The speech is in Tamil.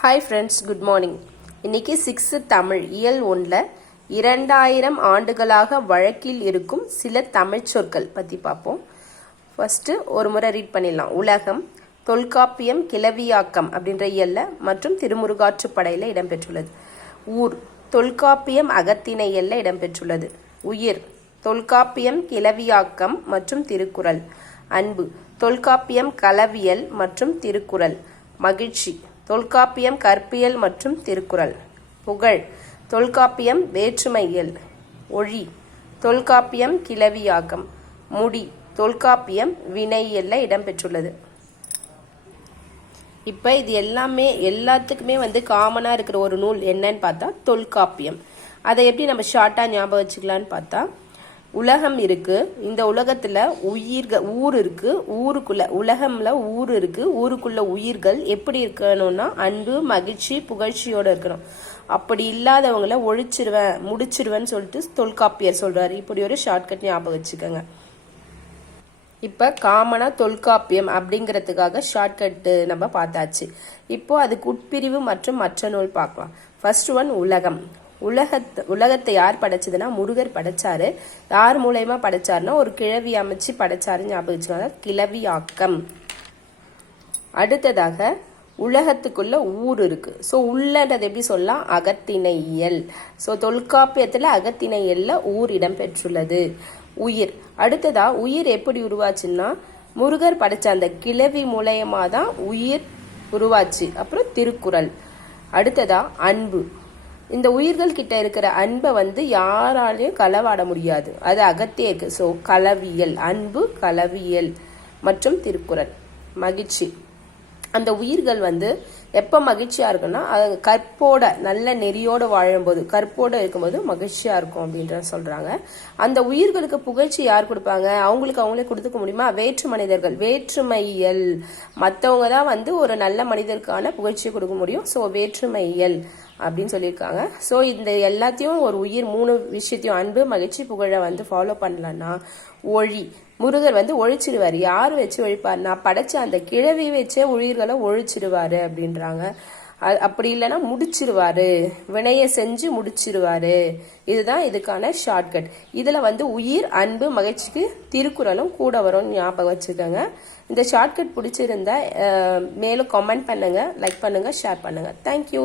Hi friends, good morning. இன்னைக்கு 6th தமிழ் இயல் 1ல் 2000 ஆண்டுகளாக வழக்கில் இருக்கும் சில தமிழ் சொற்கள் பற்றி பார்ப்போம். ஃபர்ஸ்ட் ஒரு முறை ரீட் பண்ணிடலாம். உலகம், தொல்காப்பியம், கிளவியாக்கம் அப்படின்ற இயல்ல மற்றும் திருமுருகாற்றுப்படையில் இடம்பெற்றுள்ளது. ஊர், தொல்காப்பியம் அகத்திணை இயல்ல இடம்பெற்றுள்ளது. உயிர், தொல்காப்பியம் கிளவியாக்கம் மற்றும் திருக்குறள். அன்பு, தொல்காப்பியம் களவியல் மற்றும் திருக்குறள். மகிழ்ச்சி, தொல்காப்பியம் கற்பியல் மற்றும் திருக்குறள். புகழ், தொல்காப்பியம் வேற்றுமையியல். ஒழி, தொல்காப்பியம் கிளவியாக்கம். முடி, தொல்காப்பியம் வினையியல்ல இடம்பெற்றுள்ளது. இப்போ இது எல்லாத்துக்குமே காமனாக இருக்கிற ஒரு நூல் என்னன்னு பார்த்தா தொல்காப்பியம். அதை எப்படி நம்ம ஷார்ட்டாக ஞாபகம் வச்சுக்கலான்னு பார்த்தா, உலகம் இருக்கு, இந்த உலகத்துல ஊர் இருக்கு, ஊருக்குள்ள உலகம்ல ஊர் இருக்கு, ஊருக்குள்ள உயிர்கள் எப்படி இருக்கணும்னா அன்பு, மகிழ்ச்சி, புகழ்ச்சியோட இருக்கணும். அப்படி இல்லாதவங்கள முடிச்சிருவேன்னு சொல்லிட்டு தொல்காப்பியர் சொல்றாரு. இப்படி ஒரு ஷார்ட்கட் ஞாபகம் வச்சுக்கோங்க. இப்ப காமனா தொல்காப்பியம் அப்படிங்கிறதுக்காக ஷார்ட்கட் நம்ம பார்த்தாச்சு. இப்போ அதுக்கு உட்பிரிவு மற்றும் மற்ற நூல் பார்க்கலாம். ஃபர்ஸ்ட் ஒன் உலகம். உலகத்தை யார் படைச்சதுன்னா முருகர் படைச்சாரு. யார் மூலயமா படைச்சாருன்னா ஒரு கிழவி அமைச்சு படைச்சாரு, ஞாபகம் வச்சுக்கோங்க. கிளவியாக்கம். அடுத்ததாக உலகத்துக்குள்ள ஊர் இருக்கு. ஸோ உள்ளன்றது எப்படி சொல்லலாம்? அகத்திணையியல். ஸோ தொல்காப்பியத்துல அகத்திணையியல்ல ஊர் இடம்பெற்றுள்ளது. உயிர். அடுத்ததா உயிர் எப்படி உருவாச்சுன்னா முருகர் படைச்ச அந்த கிழவி மூலயமா தான் உயிர் உருவாச்சு. அப்புறம் திருக்குறள். அடுத்ததா அன்பு. இந்த உயிர்கள் கிட்ட இருக்கிற அன்பை யாராலையும் களவாட முடியாது, அது அகத்தே இருக்கு. ஸோ களவியல், அன்பு களவியல் மற்றும் திருக்குறள். மகிழ்ச்சி. அந்த உயிர்கள் எப்போ மகிழ்ச்சியா இருக்குன்னா கற்போட நல்ல நெறியோட வாழும்போது, கற்போட இருக்கும்போது மகிழ்ச்சியா இருக்கும் அப்படின்ற சொல்றாங்க. அந்த உயிர்களுக்கு புகழ்ச்சி யார் கொடுப்பாங்க? அவங்களே கொடுத்துக்க முடியுமா? வேற்று மனிதர்கள். வேற்றுமையியல். மற்றவங்க தான் ஒரு நல்ல மனிதருக்கான புகழ்ச்சியை கொடுக்க முடியும். ஸோ வேற்றுமையியல் அப்படின்னு சொல்லியிருக்காங்க. ஸோ இந்த எல்லாத்தையும் ஒரு உயிர் 3 விஷயத்தையும் அன்பு, மகிழ்ச்சி, புகழை ஃபாலோ பண்ணலன்னா ஒழி. முருகர் ஒழிச்சிடுவார். யார் வச்சு ஒழிப்பார்னா படைச்ச அந்த கிழவி வச்சே உயிர்களை ஒழிச்சிடுவாரு அப்படின்றாங்க. அப்படி இல்லைன்னா முடிச்சிருவாரு, வினையை செஞ்சு முடிச்சிருவாரு. இதுதான் இதுக்கான ஷார்ட்கட். இதுல உயிர், அன்பு, மகிழ்ச்சிக்கு திருக்குறளும் கூட வரும், ஞாபகம் வச்சுக்கோங்க. இந்த ஷார்ட்கட் பிடிச்சிருந்தா மேலும் கமெண்ட் பண்ணுங்க, லைக் பண்ணுங்க, ஷேர் பண்ணுங்க. தேங்க்யூ.